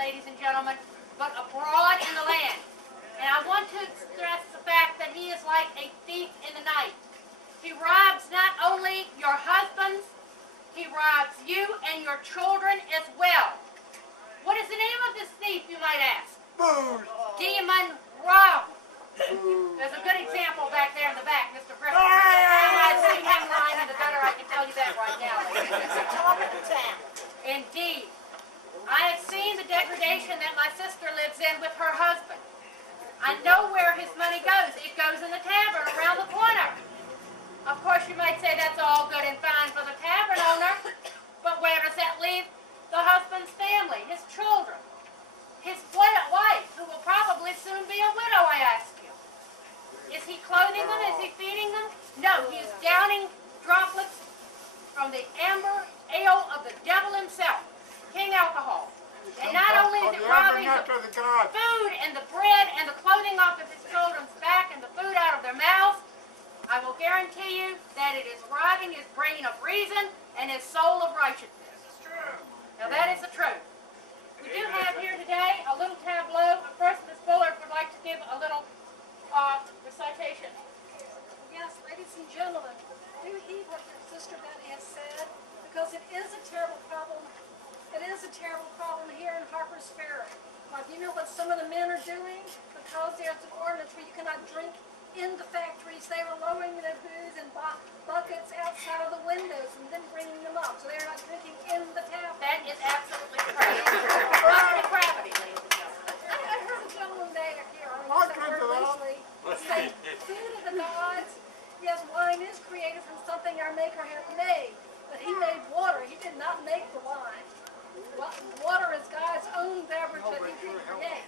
ladies and gentlemen, but abroad in the land. And I want to stress the fact that he is like a thief in the night. He robs not only your husbands, he robs you and your children as well. What is the name of this thief, you might ask? Booze. Demon Rob. There's a good example back there in the back, Mr. Griffin. I've seen him lying in the gutter, I can tell you that right now. Talk of the town. Indeed. I have seen the degradation that my sister lives in with her husband. I know where his money goes. It goes in the tavern around the corner. Of course, you might say that's all good and fine for the tavern owner, but where does that leave the husband's family, his children, his wife, who will probably soon be a widow, I ask you? Is he clothing them? Is he feeding them? No, he is downing droplets from the amber ale of the devil himself, King Alcohol. And not only is it robbing the food and the bread and the clothing off of his children's back and the food out of their mouths, I will guarantee you that it is robbing his brain of reason and his soul of righteousness. Now that is the truth. We do have here today a little tableau. First, Ms. Bullard would like to give a little recitation. Yes, ladies and gentlemen, do heed what your sister Betty has said, because it is a terrible problem. It is a terrible problem here in Harper's Ferry. Now, do you know what some of the men are doing? Because there's an ordinance where you cannot drink in the factories, they are lowering their booze in buckets outside of the windows and then bringing them up. So they're not drinking in the tap. That is absolutely correct. Depravity, ladies and gentlemen. I heard a gentleman there here, I used that word loosely, say, food of the gods. Yes, wine is created from something our Maker had made, but he made water. He did not make the wine. Water is God's own beverage that he did create.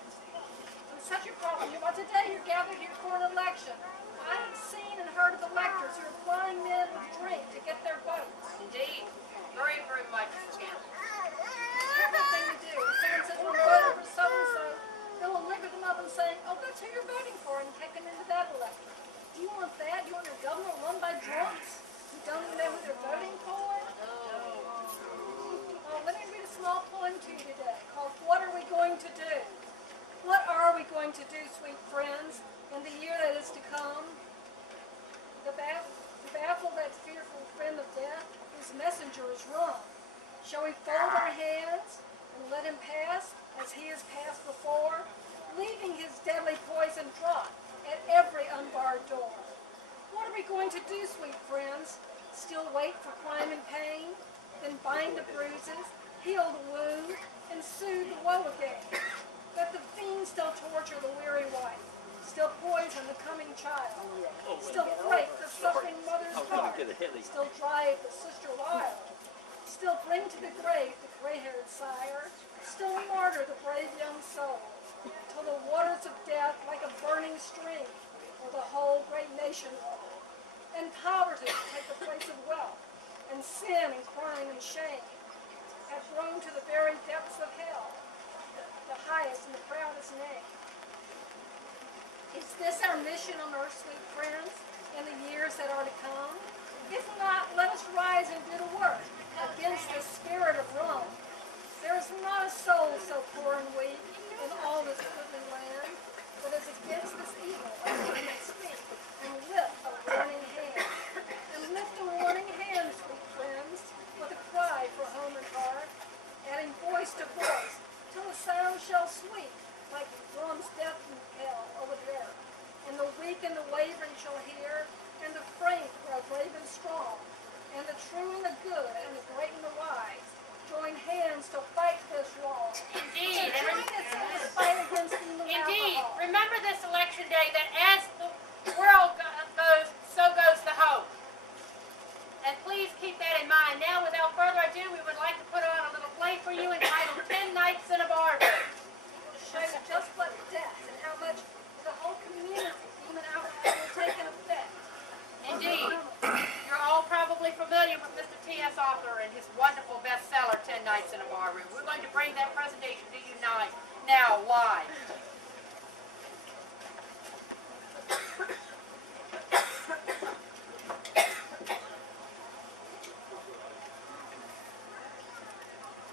It's such a problem. Well, today you're gathered here for an election. I have seen and heard of electors who are plying men with drink to get their votes. Indeed. Very, very much scandal. Terrible thing to do. If someone says, we're voting for so-and-so, they'll linger them up and say, oh, that's who you're voting for, and take them into that election. Do you want that? You want your government run by drunks who don't even know who they're voting for? Let me read a small poem to you today called, What Are We Going to Do? What are we going to do, sweet friends, in the year that is to come? To baffle that fearful friend of death, whose messenger is run. Shall we fold our hands and let him pass as he has passed before, leaving his deadly poison drop at every unbarred door? What are we going to do, sweet friends? Still wait for crime and pain? Then bind the bruises, heal the wound, and soothe the woe again? Let the fiend still torture the weary wife, still poison the coming child, still break the suffering mother's heart, still drive the sister wild, still bring to the grave the gray-haired sire, still martyr the brave young soul, till the waters of death, like a burning stream, will the whole great nation roll, and poverty take the place of wealth, and sin and crime and shame have grown to the very depths of hell, the highest and the proudest name. Is this our mission on earth, sweet friends, in the years that are to come? If not, let us rise and do the work against the spirit of Rome. There is not a soul so poor and weak in all this goodly land, but is against this evil of whom they speak, and lift a warning hand. And lift a warning hand, sweet friends, with a cry for home and heart, adding voice to voice, till the sound shall sweep, like drums death hell over the earth. And the weak and the wavering shall hear, and the frank grow brave and strong, and the true and the good, and the great and the wise, join hands to fight this wrong. Indeed. Join us in this fight against evil Indeed. alcohol. Remember this election day that as the world goes, so goes the hope. And please keep that in mind. Now, without further ado, we would like to put on a little play for you entitled 10 Nights in a Bar Room. Show you just what death and how much the whole community, even alcohol, will take an effect. Indeed. You're all probably familiar with Mr. T.S. Author and his wonderful bestseller, 10 Nights in a Bar Room. We're going to bring that presentation to you now live.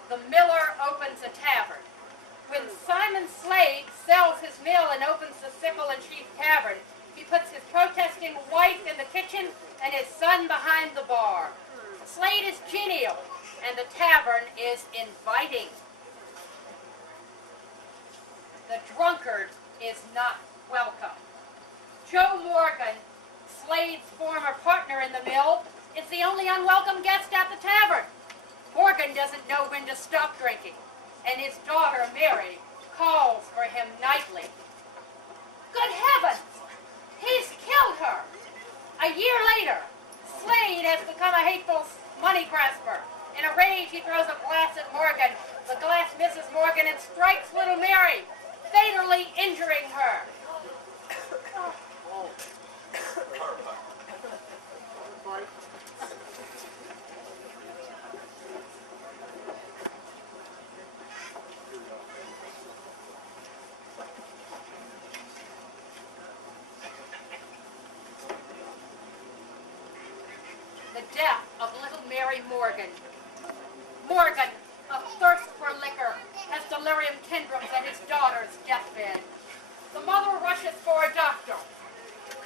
The miller opens a tavern with Morgan Slade sells his mill and opens the Sickle and Sheep Tavern. He puts his protesting wife in the kitchen and his son behind the bar. Slade is genial, and the tavern is inviting. The drunkard is not welcome. Joe Morgan, Slade's former partner in the mill, is the only unwelcome guest at the tavern. Morgan doesn't know when to stop drinking, and his daughter, Mary, calls for him nightly. Good heavens! He's killed her! A year later, Slade has become a hateful money grasper. In a rage, he throws a glass at Morgan. The glass misses Morgan and strikes little Mary, fatally injuring her. The death of little Mary Morgan. Morgan, athirst for liquor, has delirium tendrums at his daughter's deathbed. The mother rushes for a doctor.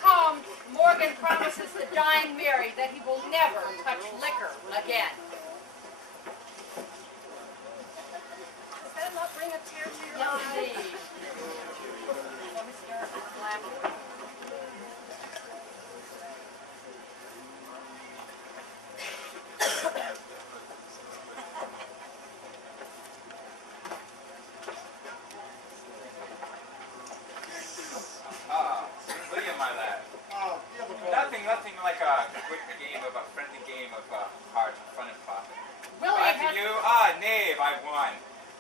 Calmed, Morgan promises the dying Mary that he will never touch liquor again. Does that not bring a tear to your Yes, eye? indeed. Let me start laughing. William, my lad. Oh, you have a call. Nothing like a quick game of a friendly game of cards, fun and fun. Willie To you, knave, I won.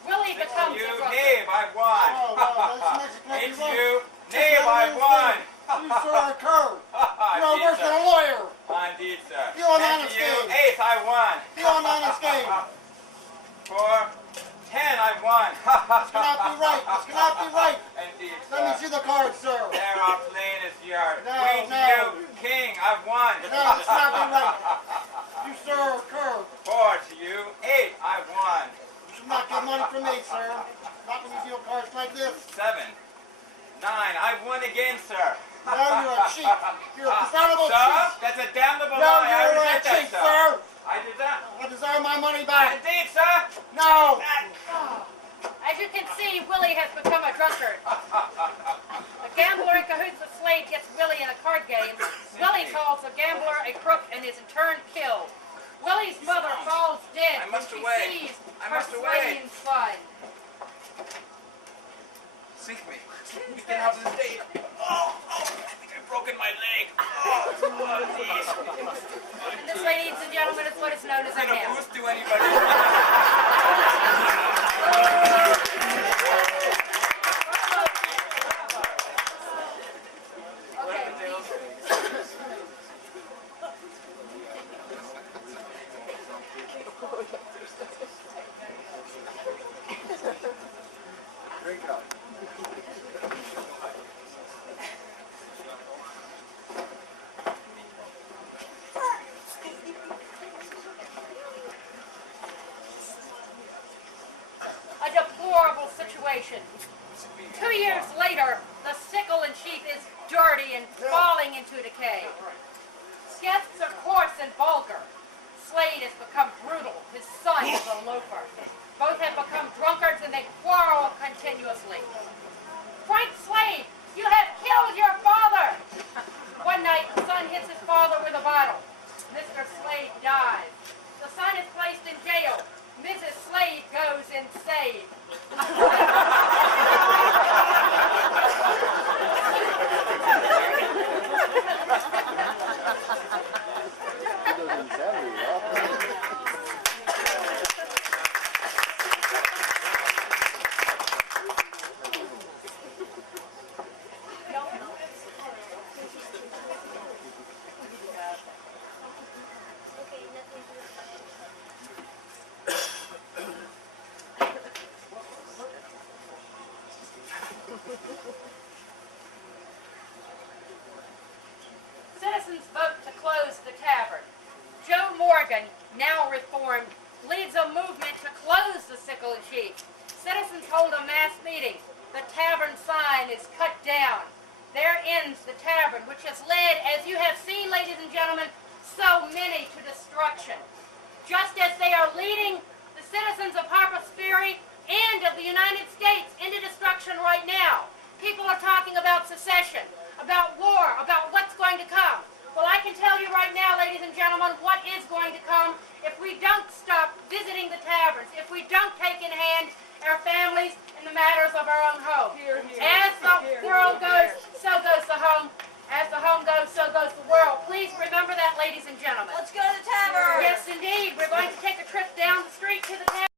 Willie To becomes you, a drunkard. knave, I won. Oh, well, that's It's right. you, knave, I won. You, sir, are a cur. You're worse than a lawyer. Indeed, sir. You on And honest to you, game. ace, I won. You on honest game. For 10, I won. This cannot be right. This cannot be right. Indeed, Let me sir. see the cards, sir. There are plain as yard. No, Queen to no. you, king, I've won. No, this cannot be right. You, sir, are a cur. 4 to you, 8, I've won. You should not get money from me, sir. Not when you deal cards like this. 7, 9, I've won again, sir. No, you're a cheat. You're a dishonorable Sir, cheat. that's a damnable No, lie. I you're a resent that, cheat, sir. I did that. I desire my money back. Indeed, sir. No. As you can see, Willie has become a drunkard. A gambler in cahoots with Slade gets Willie in a card game. Willie calls the gambler a crook and is in turn killed. Willie's mother falls dead I when must she away. sees I her must away. slain son. Sink me. We can have this date. Oh, I think I've broken my leg. Oh, geez. And this, ladies and gentlemen, is what is known as a Can a ham. boost do anybody? Drink up. A deplorable situation. 2 years later, the Sickle and Sheep is dirty and falling into decay. Guests are coarse and vulgar. Slade has become brutal. His son is a loafer. Both have become drunkards and they quarrel continuously. Frank Slade, you have killed your father! One night, the son hits his father with a bottle. Mr. Slade dies. The son is placed in jail. Mrs. Slade goes insane. Citizens vote to close the tavern. Joe Morgan, now reformed, leads a movement to close the Sickle and Sheep. Citizens hold a mass meeting. the tavern sign is cut down. There ends the tavern, which has led, as you have seen, ladies and gentlemen, so many to destruction. Just as they are leading the citizens of Harper's Ferry and of the United States into destruction right now. People are talking about secession, about war, about what's going to come. Well, I can tell you right now, ladies and gentlemen, what is going to come if we don't stop visiting the taverns, if we don't take in hand our families in the matters of our own home. As the world goes, so goes the home. As the home goes, so goes the world. Please remember that, ladies and gentlemen. Let's go to the tavern. Yes, indeed. We're going to take a trip down the street to the tavern.